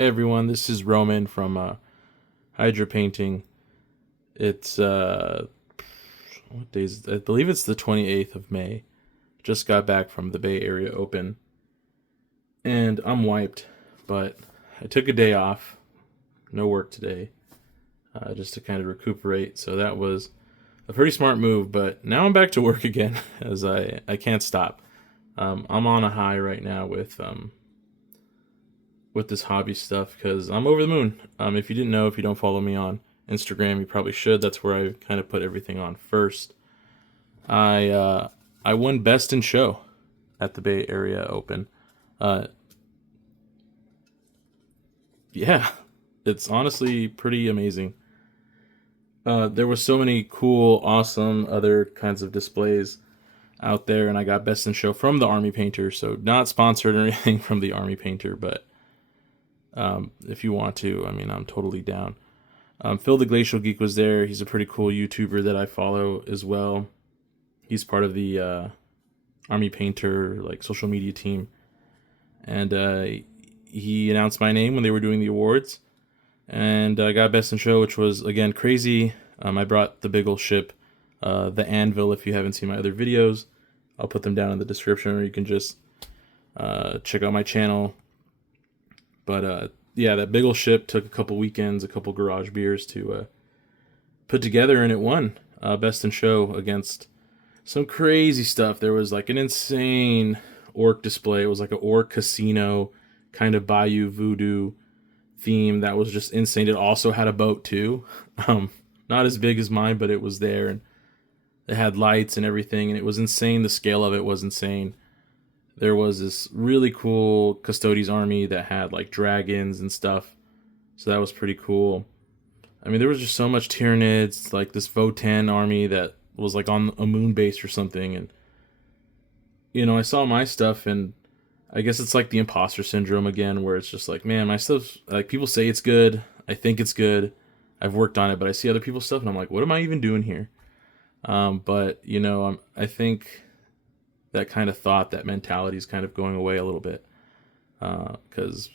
Hey everyone, this is Roman from Hydra Painting. It's what day is it? I believe it's the 28th of May. Just got back from the Bay Area Open, and I'm wiped. But I took a day off, no work today, just to kind of recuperate. So that was a pretty smart move. But now I'm back to work again, as I can't stop. I'm on a high right now with this hobby stuff because I'm over the moon. If you didn't know, if you don't follow me on Instagram, you probably should. That's where I kind of put everything on first. I won Best in Show at the Bay Area Open. Yeah, it's honestly pretty amazing. There was so many cool, awesome other kinds of displays out there, and I got Best in Show from the Army Painter. So not sponsored or anything from the Army Painter, but if you want to, I mean, I'm totally down. Phil the Glacial Geek was there. He's a pretty cool YouTuber that I follow as well. He's part of the Army Painter social media team, and he announced my name when they were doing the awards, and I got Best in Show, which was again crazy. I brought the big ol' ship, the Anvil. If you haven't seen my other videos, I'll put them down in the description, or you can just check out my channel. But yeah, that big ol' ship took a couple weekends, a couple garage beers to put together, and it won Best in Show against some crazy stuff. There was like an insane orc display. It was like an orc casino kind of Bayou Voodoo theme that was just insane. It also had a boat too. Not as big as mine, but it was there, and it had lights and everything, and it was insane. The scale of it was insane. There was this really cool Custodes army that had like dragons and stuff. So that was pretty cool. I mean, there was just so much Tyranids, like this Votan army that was like on a moon base or something. And, you know, I saw my stuff, and I guess it's like the imposter syndrome again, where it's just like, man, my stuff, like people say it's good. I think it's good. I've worked on it, but I see other people's stuff and I'm like, what am I even doing here? But, you know, I think that kind of thought, that mentality is kind of going away a little bit. Because,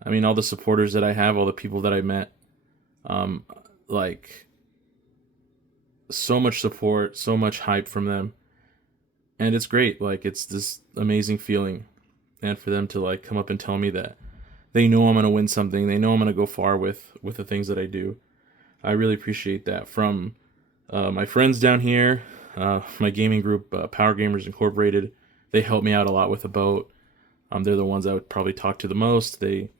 I mean, all the supporters that I have, all the people that I met, like, so much support, so much hype from them. And it's great. Like, it's this amazing feeling. And for them to, like, come up and tell me that they know I'm going to win something, they know I'm going to go far with the things that I do. I really appreciate that from my friends down here. My gaming group, Power Gamers Incorporated, they helped me out a lot with the boat. They're the ones I would probably talk to the most. They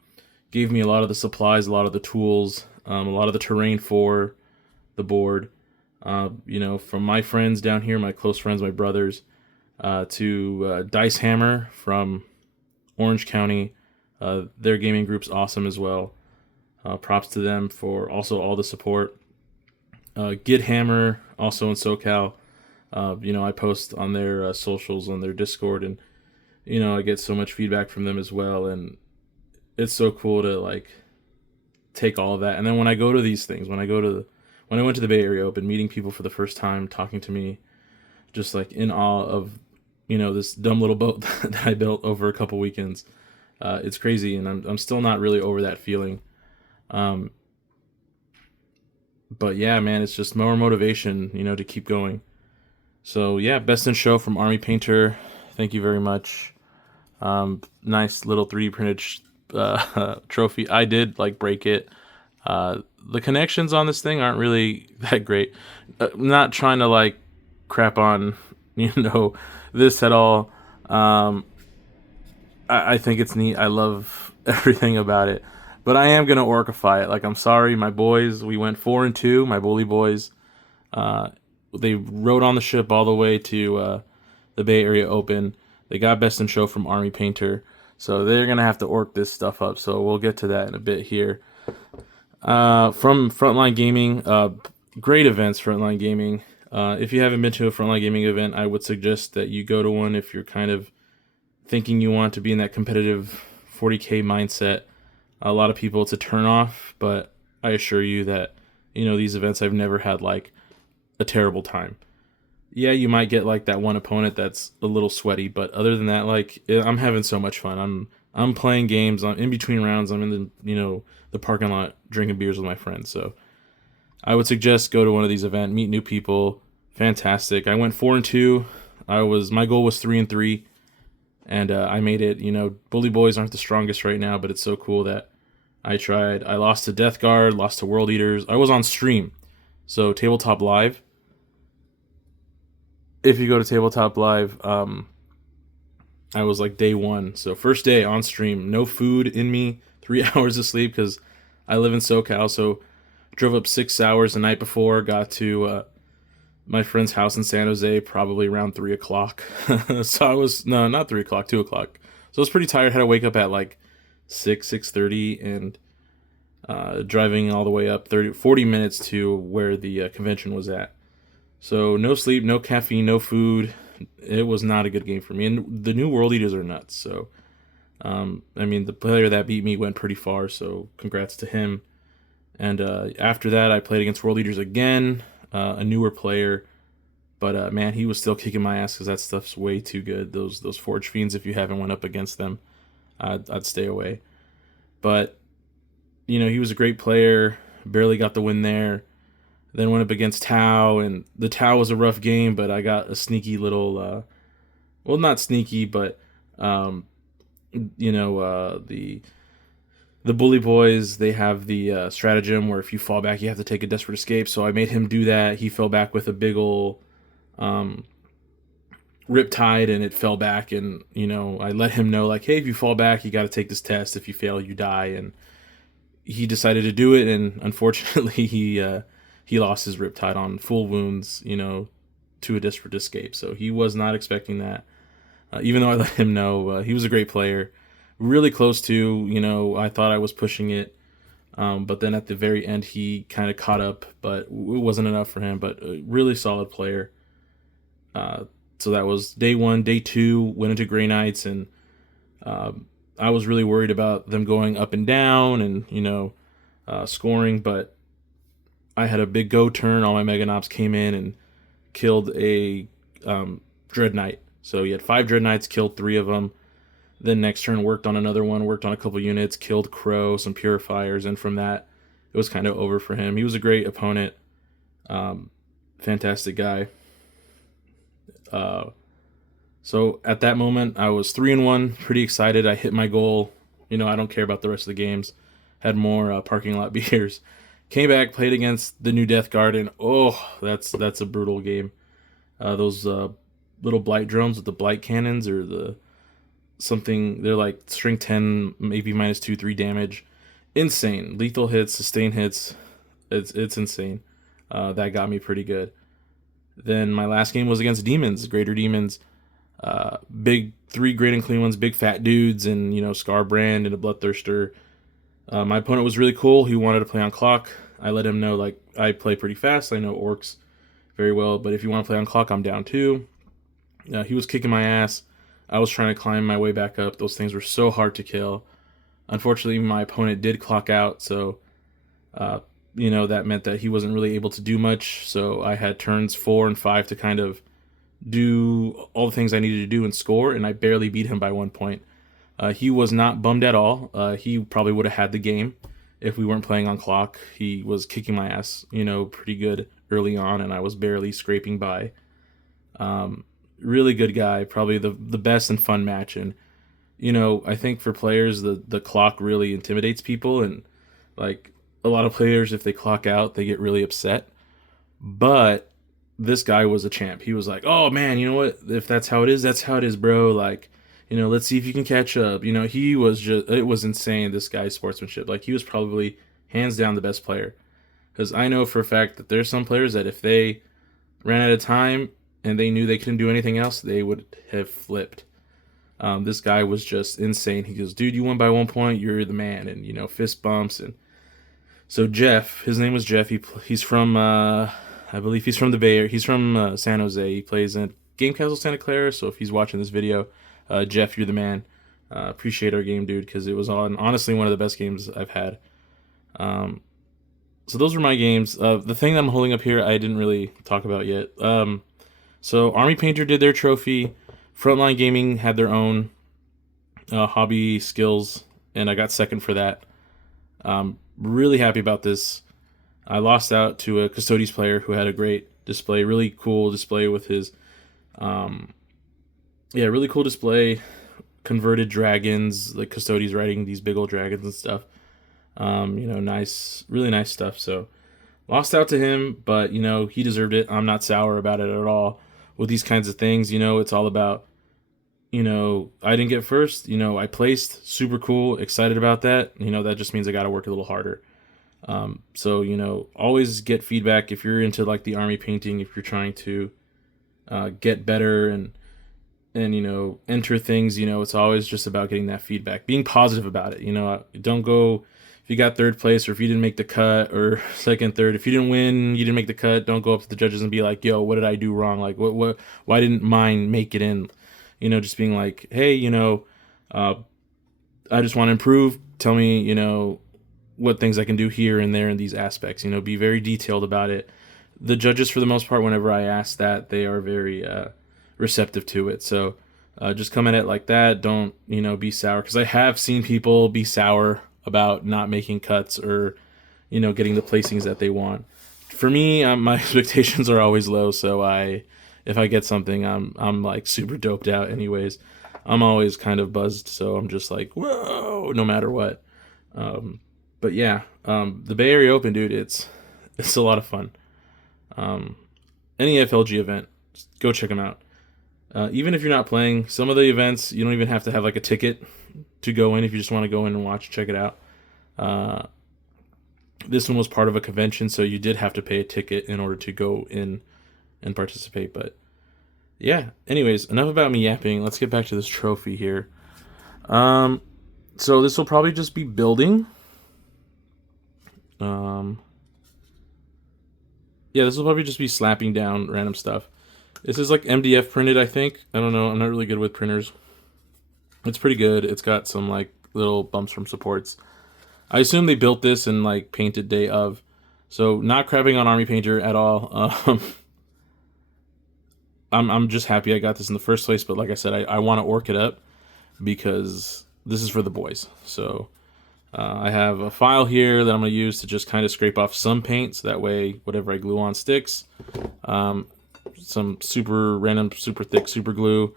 gave me a lot of the supplies, a lot of the tools, a lot of the terrain for the board. You know, from my friends down here, my close friends, my brothers, to Dicehammer from Orange County. Their gaming group's awesome as well. Props to them for also all the support. Githammer, also in SoCal. You know, I post on their socials, on their Discord, and, you know, I get so much feedback from them as well, and it's so cool to, like, take all of that. And then when I go to these things, when I went to the Bay Area Open, meeting people for the first time, talking to me, just, like, in awe of, you know, this dumb little boat that I built over a couple weekends. It's crazy, and I'm still not really over that feeling. But, yeah, man, it's just more motivation, you know, to keep going. So, yeah, Best in Show from Army Painter. Thank you very much. Nice little 3D printed trophy. I did, like, break it. The connections on this thing aren't really that great. I'm not trying to, like, crap on, you know, this at all. I think it's neat. I love everything about it. But I am going to orcify it. Like, I'm sorry, my boys. We went 4-2, my bully boys. They rode on the ship all the way to the Bay Area Open. They got Best in Show from Army Painter. So they're going to have to orc this stuff up. So we'll get to that in a bit here. From Frontline Gaming, great events, Frontline Gaming. If you haven't been to a Frontline Gaming event, I would suggest that you go to one if you're kind of thinking you want to be in that competitive 40K mindset. A lot of people, it's a turnoff, but I assure you that, you know, these events, I've never had, like, a terrible time. Yeah, you might get like that one opponent that's a little sweaty, but other than that, like, I'm having so much fun. I'm playing games. I'm in between rounds. I'm in the parking lot drinking beers with my friends. So I would suggest go to one of these events, meet new people. Fantastic. I went 4-2. My goal was 3-3, and I made it. Bully boys aren't the strongest right now, but it's so cool that I tried. I lost to Death Guard, lost to World Eaters. I was on stream, so Tabletop Live. If you go to Tabletop Live, I was like day 1. So first day on stream, no food in me, 3 hours of sleep because I live in SoCal. So drove up 6 hours the night before, got to my friend's house in San Jose probably around 3 o'clock. So I was, no, not 3 o'clock, 2 o'clock. So I was pretty tired, had to wake up at like 6:30, and driving all the way up 40 minutes to where the convention was at. So no sleep, no caffeine, no food. It was not a good game for me. And the new World Eaters are nuts. So, the player that beat me went pretty far. So congrats to him. And after that, I played against World Eaters again, a newer player. But man, he was still kicking my ass because that stuff's way too good. Those Forge Fiends, if you haven't went up against them, I'd stay away. But he was a great player. Barely got the win there. Then went up against Tau, and the Tau was a rough game, but I got a sneaky little, well, not sneaky, but the bully boys, they have the stratagem where if you fall back, you have to take a desperate escape. So I made him do that. He fell back with a big ol' riptide, and it fell back, and I let him know like, hey, if you fall back, you got to take this test. If you fail, you die. And he decided to do it, and unfortunately, he lost his riptide on full wounds, to a desperate escape. So he was not expecting that. Even though I let him know, he was a great player. Really close to, I thought I was pushing it. But then at the very end, he kind of caught up, but it wasn't enough for him. But a really solid player. So that was day 1. Day 2, went into Grey Knights, and I was really worried about them going up and down and, scoring, but I had a big go turn. All my mega nobz came in and killed a Dread Knight. So he had 5 Dread Knights, killed 3 of them. Then next turn worked on another one, worked on a couple units, killed Crow, some Purifiers, and from that, it was kind of over for him. He was a great opponent. Fantastic guy. So at that moment, I was 3-1, pretty excited. I hit my goal. I don't care about the rest of the games. Had more parking lot beers. Came back, played against the new Death Guard, and that's a brutal game. Those little blight drones with the blight cannons, or they're like strength 10, maybe -2, 3 damage. Insane. Lethal hits, sustain hits. It's insane. That got me pretty good. Then my last game was against demons, greater demons. Big 3 great and clean ones, big fat dudes, and Scarbrand and a Bloodthirster. My opponent was really cool. He wanted to play on clock. I let him know, like, I play pretty fast. I know orcs very well, but if you want to play on clock, I'm down too. He was kicking my ass. I was trying to climb my way back up. Those things were so hard to kill. Unfortunately, my opponent did clock out, so that meant that he wasn't really able to do much. So I had turns 4 and 5 to kind of do all the things I needed to do and score, and I barely beat him by 1 point. He was not bummed at all. He probably would have had the game if we weren't playing on clock. He was kicking my ass, pretty good early on, and I was barely scraping by. Really good guy, probably the best and fun match. And, I think for players, the clock really intimidates people, and like a lot of players, if they clock out, they get really upset. But this guy was a champ. He was like, oh man, you know what? If that's how it is, that's how it is, bro. Like, let's see if you can catch up. He was it was insane, this guy's sportsmanship. Like, he was probably hands down the best player. Because I know for a fact that there's some players that if they ran out of time and they knew they couldn't do anything else, they would have flipped. This guy was just insane. He goes, dude, you won by 1 point. You're the man. And, fist bumps. And so Jeff, his name was Jeff. He's from, I believe he's from the Bay Area. He's from San Jose. He plays in Game Castle Santa Clara. So if he's watching this video, Jeff, you're the man. Appreciate our game, dude, because it was honestly one of the best games I've had. So those were my games. The thing that I'm holding up here, I didn't really talk about yet. So Army Painter did their trophy. Frontline Gaming had their own. hobby skills, and I got second for that. Really happy about this. I lost out to a Custodes player who had a great display, really cool display with his, really cool display, converted dragons, like Custodes riding these big old dragons and stuff. Nice, really nice stuff. So lost out to him, but he deserved it. I'm not sour about it at all. With these kinds of things, it's all about, I didn't get first, I placed, super cool, excited about that. That just means I got to work a little harder. So, always get feedback if you're into like the army painting, if you're trying to get better and enter things, it's always just about getting that feedback, being positive about it. Don't go, if you got third place or if you didn't make the cut or second, third, if you didn't win, you didn't make the cut, don't go up to the judges and be like, yo, what did I do wrong? Like, why didn't mine make it in? Just being like, hey, I just want to improve. Tell me, what things I can do here and there in these aspects. Be very detailed about it. The judges, for the most part, whenever I ask that, they are very receptive to it. So just come at it like that. Don't, be sour. Because I have seen people be sour about not making cuts or, getting the placings that they want. For me, my expectations are always low. So if I get something, I'm like super doped out anyways. I'm always kind of buzzed. So I'm just like, whoa, no matter what. But yeah, the Bay Area Open, dude, it's a lot of fun. Any FLG event, go check them out. Even if you're not playing, some of the events, you don't even have to have like a ticket to go in if you just want to go in and watch, check it out. This one was part of a convention, so you did have to pay a ticket in order to go in and participate. But yeah, anyways, enough about me yapping. Let's get back to this trophy here. So this will probably just be building. This will probably just be slapping down random stuff. This is like MDF printed, I think. I don't know. I'm not really good with printers. It's pretty good. It's got some like little bumps from supports. I assume they built this and like painted day of. So not crapping on Army Painter at all. I'm just happy I got this in the first place. But like I said, I want to orc it up because this is for the boys. So I have a file here that I'm going to use to just kind of scrape off some paint. So that way, whatever I glue on sticks. Some super random, super thick super glue.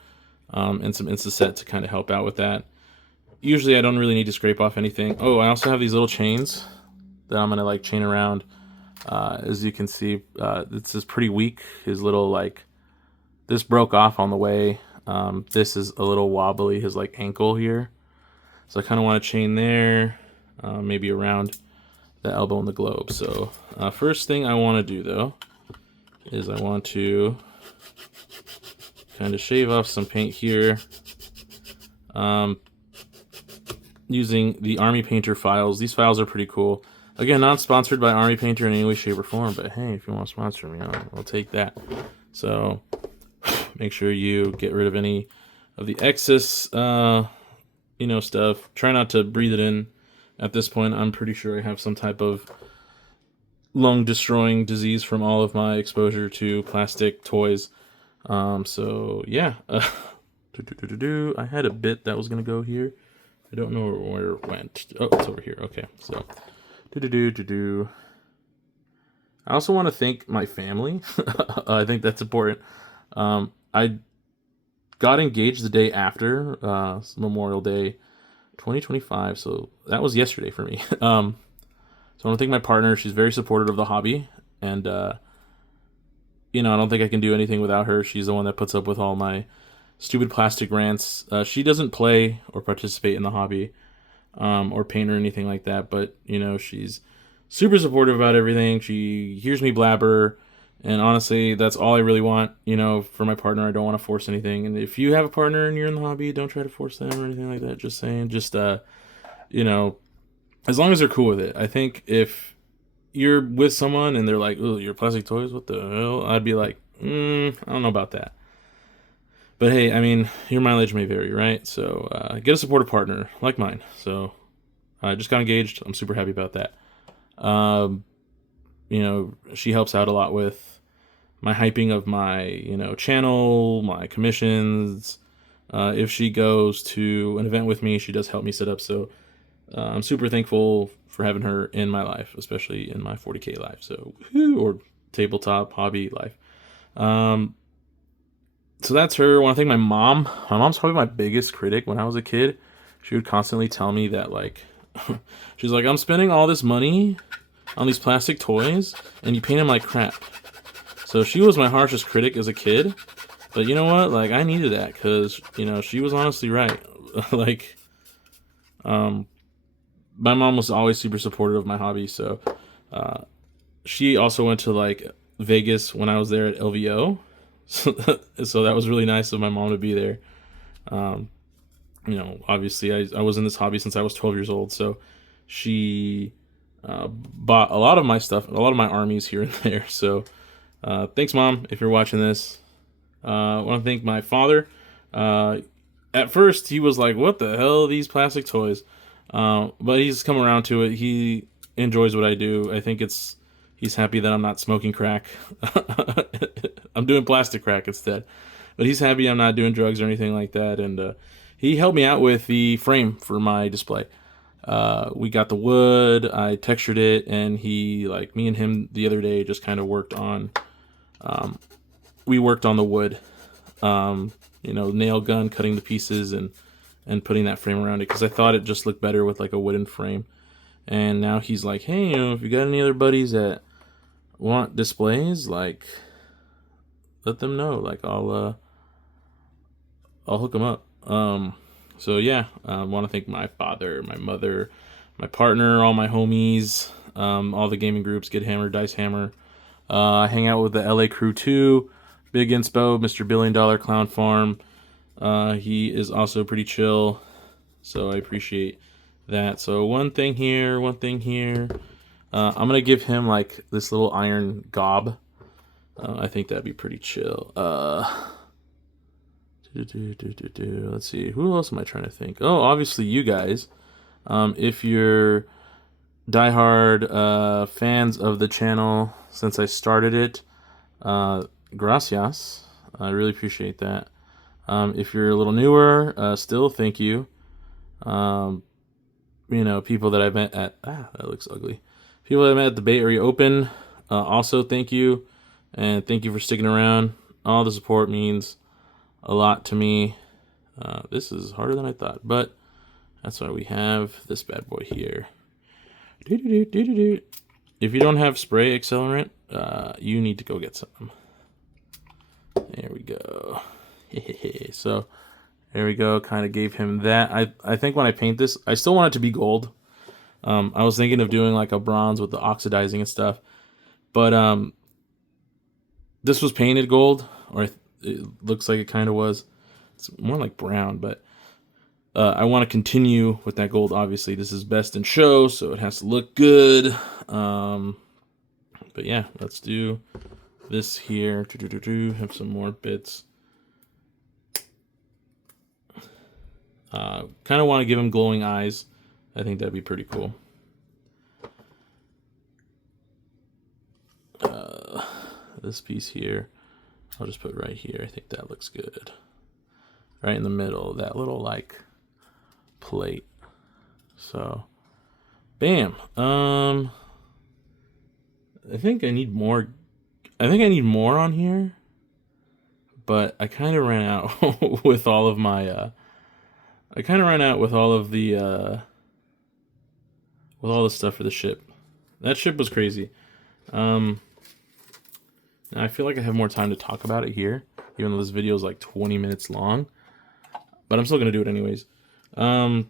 And some Instaset to kind of help out with that. Usually I don't really need to scrape off anything. Oh, I also have these little chains that I'm going to like chain around. As you can see, this is pretty weak. His little like, this broke off on the way. This is a little wobbly, his like ankle here. So I kind of want to chain there, maybe around the elbow and the globe. So first thing I want to do though, is I want to kind of shave off some paint here. Using the Army Painter files. These files are pretty cool. Again, not sponsored by Army Painter in any way, shape, or form, but hey, if you want to sponsor me, I'll take that. So make sure you get rid of any of the excess, stuff. Try not to breathe it in. At this point, I'm pretty sure I have some type of lung-destroying disease from all of my exposure to plastic toys. So yeah. I had a bit that was gonna go here. I don't know where it went. Oh, it's over here. Okay, so I also want to thank my family. I think that's important. I got engaged the day after Memorial Day 2025, so that was yesterday for me. So I want to thank my partner. She's very supportive of the hobby, and I don't think I can do anything without her. She's the one that puts up with all my stupid plastic rants. She doesn't play or participate in the hobby or paint or anything like that, but she's super supportive about everything. She hears me blabber, and honestly, that's all I really want. For my partner, I don't want to force anything. And if you have a partner and you're in the hobby, don't try to force them or anything like that. Just saying, as long as they're cool with it. I think if you're with someone and they're like, "Oh, your plastic toys, what the hell?" I'd be like, I don't know about that. But hey, I mean, your mileage may vary, right? So get a supportive partner like mine. So I just got engaged. I'm super happy about that. She helps out a lot with my hyping of my, channel, my commissions, If she goes to an event with me, she does help me set up. So I'm super thankful for having her in my life, especially in my 40K life. So, or tabletop hobby life. So that's her. I want to thank my mom. My mom's probably my biggest critic when I was a kid. She would constantly tell me that, like, she's like, I'm spending all this money on these plastic toys, and you paint them like crap. So she was my harshest critic as a kid. But you know what? Like, I needed that because, you know, she was honestly right. Like, my mom was always super supportive of my hobby. So she also went to, like, Vegas when I was there at LVO. So that was really nice of my mom to be there. You know, obviously I was in this hobby since I was 12 years old. So she bought a lot of my stuff, a lot of my armies here and there. So thanks, Mom, if you're watching this. I want to thank my father. At first, he was like, what the hell are these plastic toys? But he's come around to it. He enjoys what I do. I think he's happy that I'm not smoking crack. I'm doing plastic crack instead. But he's happy I'm not doing drugs or anything like that. And he helped me out with the frame for my display. We got the wood, I textured it, and me and him the other day just kind of worked on, we worked on the wood, you know, nail gun, cutting the pieces and putting that frame around it, because I thought it just looked better with like a wooden frame. And now he's like, hey, you know, if you got any other buddies that want displays, like, let them know. Like, I'll hook them up. So yeah, I want to thank my father, my mother, my partner, all my homies, all the gaming groups, Githammer, Dicehammer. I hang out with the LA crew too. Big Inspo, Mr. $1 Billion Clown Farm. He is also pretty chill, so I appreciate that. So one thing here. I'm gonna give him like this little iron gob. I think that'd be pretty chill. Let's see, who else am I trying to think? Oh, obviously you guys. If you're diehard fans of the channel since I started it, gracias. I really appreciate that. If you're a little newer, still thank you. You know, people that I met at that looks ugly. People that I met at the Bay Area Open, also thank you, and thank you for sticking around. All the support means a lot to me. This is harder than I thought, but that's why we have this bad boy here. If you don't have spray accelerant, you need to go get some. There we go. So there we go. Kind of gave him that. I think when I paint this, I still want it to be gold. I was thinking of doing like a bronze with the oxidizing and stuff, but this was painted gold, or it looks like it kind of was. It's more like brown, but I want to continue with that gold. Obviously, this is best in show, so it has to look good. But yeah, let's do this here. Have some more bits. Kind of want to give him glowing eyes. I think that'd be pretty cool. This piece here, I'll just put right here. I think that looks good. Right in the middle, that little like plate. So, bam. I think I need more. I think I need more on here, but I kind of ran out with all of my. I kind of ran out with all of the. With all the stuff for the ship. That ship was crazy. Now I feel like I have more time to talk about it here, even though this video is like 20 minutes long. But I'm still gonna do it anyways. That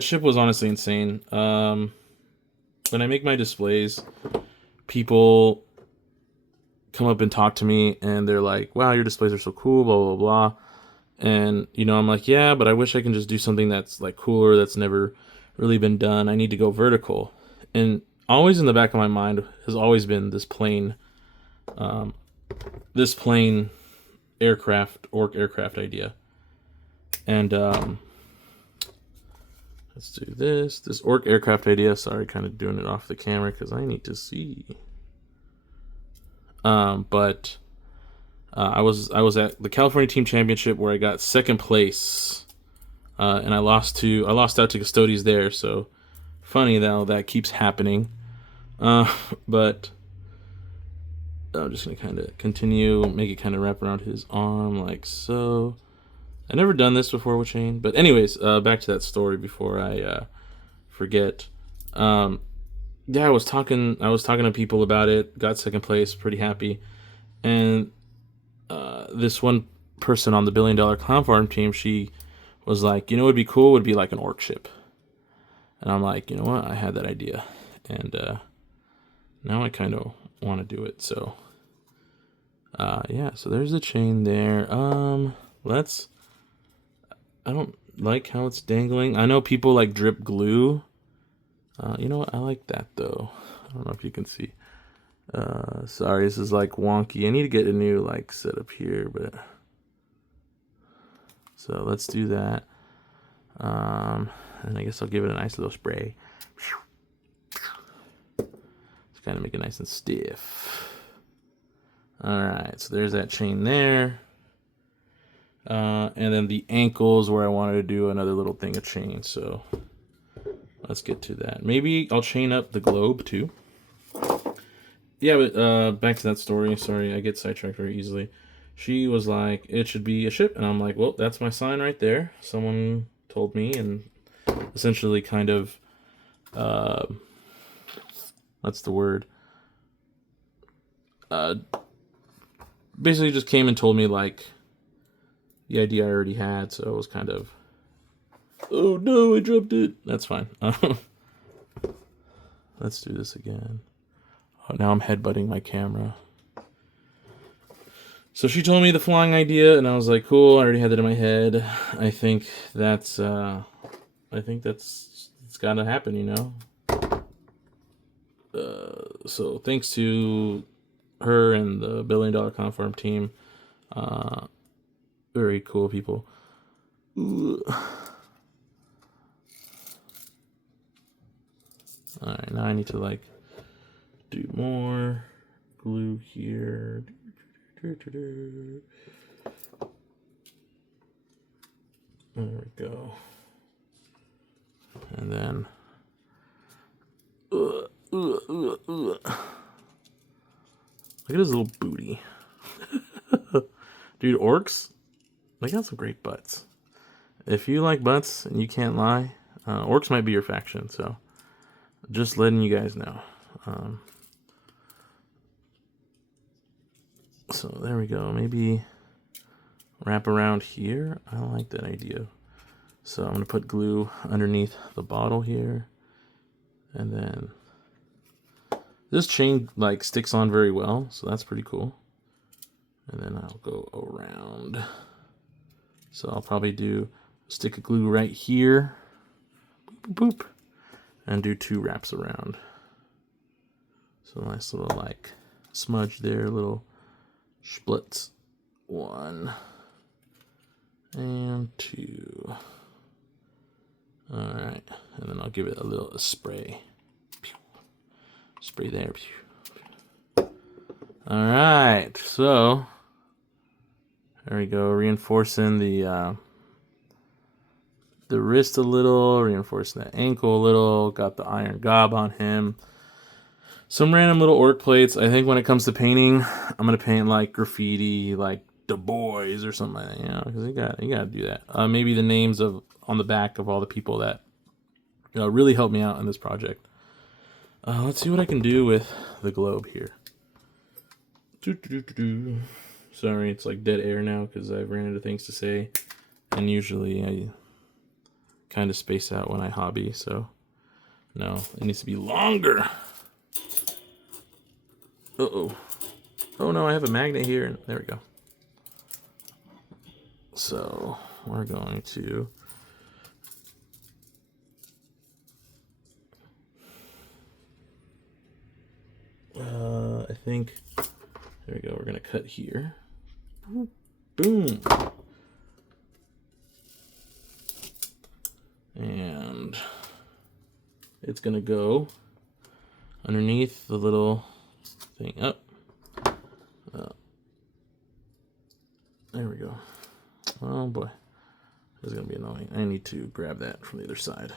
ship was honestly insane. When I make my displays, people come up and talk to me, and they're like, "Wow, your displays are so cool," blah blah blah. And you know, I'm like, "Yeah, but I wish I can just do something that's like cooler, that's never really been done. I need to go vertical." And always in the back of my mind has always been this plane aircraft, orc aircraft idea. And let's do this orc aircraft idea. Sorry, kind of doing it off the camera because I need to see. But I was at the California Team Championship where I got second place, and I lost out to Custodies there. So funny that keeps happening. But I'm just gonna kind of continue, make it kind of wrap around his arm like so. I never done this before with chain, but anyways, back to that story before I forget. Yeah, I was talking to people about it. Got second place, pretty happy, and this one person on the $1 billion clown farm team, she was like, what'd be cool would be like an orc ship, and I'm like, you know what, I had that idea, and now I kind of want to do it. So yeah, so there's a chain there. I don't like how it's dangling. I know people like drip glue. You know what, I like that though. I don't know if you can see. Sorry, this is like wonky. I need to get a new like setup here, but so let's do that. And I guess I'll give it a nice little spray. Just kind of make it nice and stiff. All right, so there's that chain there. And then the ankles where I wanted to do another little thing of chain. So let's get to that. Maybe I'll chain up the globe too. Yeah, but back to that story. Sorry, I get sidetracked very easily. She was like, it should be a ship. And I'm like, well, that's my sign right there. Someone told me, and essentially kind of, what's the word? Basically just came and told me, like, the idea I already had. So it was kind of, oh no, I dropped it. That's fine. Let's do this again. Oh, now I'm headbutting my camera. So she told me the flying idea, and I was like, cool, I already had that in my head. I think it's gotta happen, you know? So thanks to her and the $1 billion clown farm team. Very cool people. Ooh. Alright, now I need to like do more glue here. There we go. And then look at his little booty. Dude, orcs, they got some great butts. If you like butts and you can't lie, orcs might be your faction, so just letting you guys know. So there we go. Maybe wrap around here. I don't like that idea. So I'm going to put glue underneath the bottle here. And then this chain like sticks on very well, so that's pretty cool. And then I'll go around. So I'll probably do a stick of glue right here. Boop, boop, boop, and do 2 wraps around. So nice little like smudge there, little splits. 1 and 2. All right, and then I'll give it a spray. Spray there. All right, so there we go. Reinforcing the wrist a little, reinforcing the ankle a little. Got the iron gob on him. Some random little orc plates. I think when it comes to painting, I'm gonna paint like graffiti, like the boyz or something like that, you know, because you gotta do that. Maybe the names on the back of all the people that really helped me out in this project. Let's see what I can do with the globe here. Sorry, it's like dead air now because I've ran into things to say, and usually I kind of space out when I hobby, so no, it needs to be longer. Uh-oh. Oh no, I have a magnet here. There we go. So we're going to I think there we go. We're gonna cut here. Boom. And it's gonna go underneath the little thing up. Oh boy, this is gonna be annoying. I need to grab that from the other side.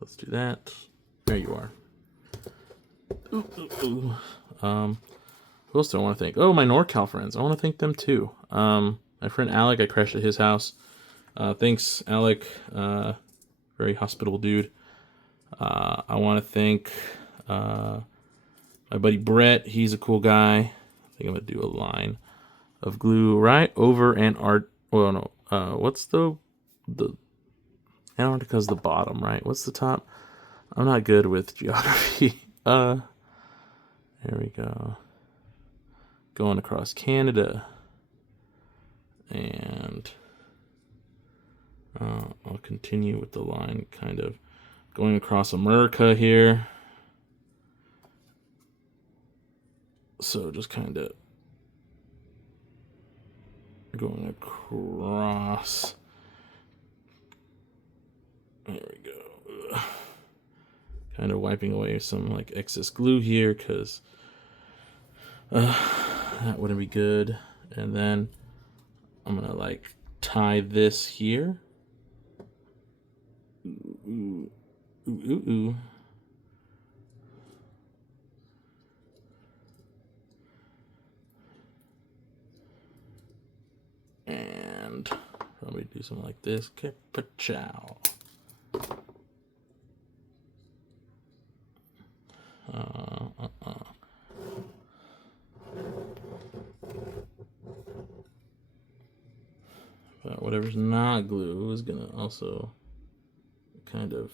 Let's do that. There you are. Ooh, ooh, ooh. Who else do I want to thank? Oh, my NorCal friends. I want to thank them too. My friend Alec, I crashed at his house. Thanks, Alec. Very hospitable dude. I want to thank my buddy Brett. He's a cool guy. I think I'm going to do a line of glue right over Antarctica. Well, no. What's the Antarctica's the bottom, right? What's the top? I'm not good with geography. There we go. Going across Canada. And I'll continue with the line kind of going across America here. So just kind of going across. There we go. Kind of wiping away some like excess glue here because that wouldn't be good. And then I'm gonna like tie this here. Ooh, ooh, ooh, ooh. And probably do something like this. Ka-chow. But whatever's not glue is gonna also kind of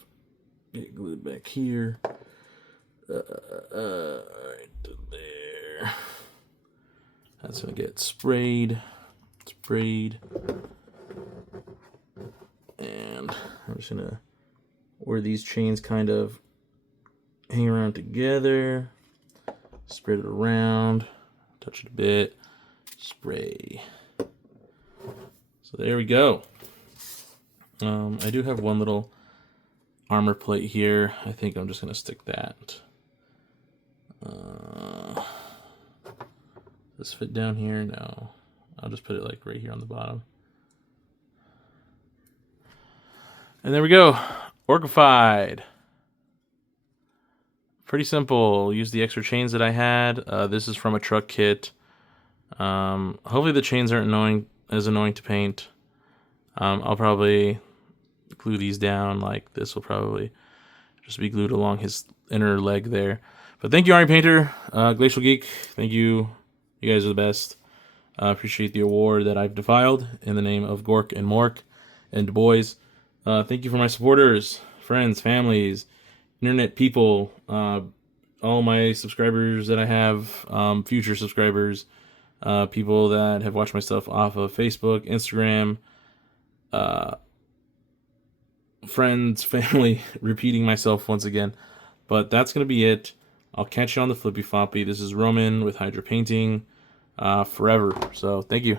get glued back here. Right to there. That's gonna get sprayed. And I'm just gonna, where these chains kind of hang around together, spread it around, touch it a bit, spray. So there we go. I do have one little armor plate here. I think I'm just gonna stick that. Does this fit down here? No. I'll just put it like right here on the bottom. And there we go. Orcified. Pretty simple. Use the extra chains that I had. This is from a truck kit. Hopefully the chains aren't as annoying to paint. I'll probably glue these down. Like this will probably just be glued along his inner leg there. But thank you, Army Painter, Glacial Geek. Thank you. You guys are the best. Appreciate the award that I've defiled in the name of Gork and Mork and boyz. Thank you for my supporters, friends, families, internet people, all my subscribers that I have, future subscribers, people that have watched my stuff off of Facebook, Instagram, friends, family, repeating myself once again. But that's going to be it. I'll catch you on the flippy floppy. This is Roman with Hydra Painting forever. So thank you.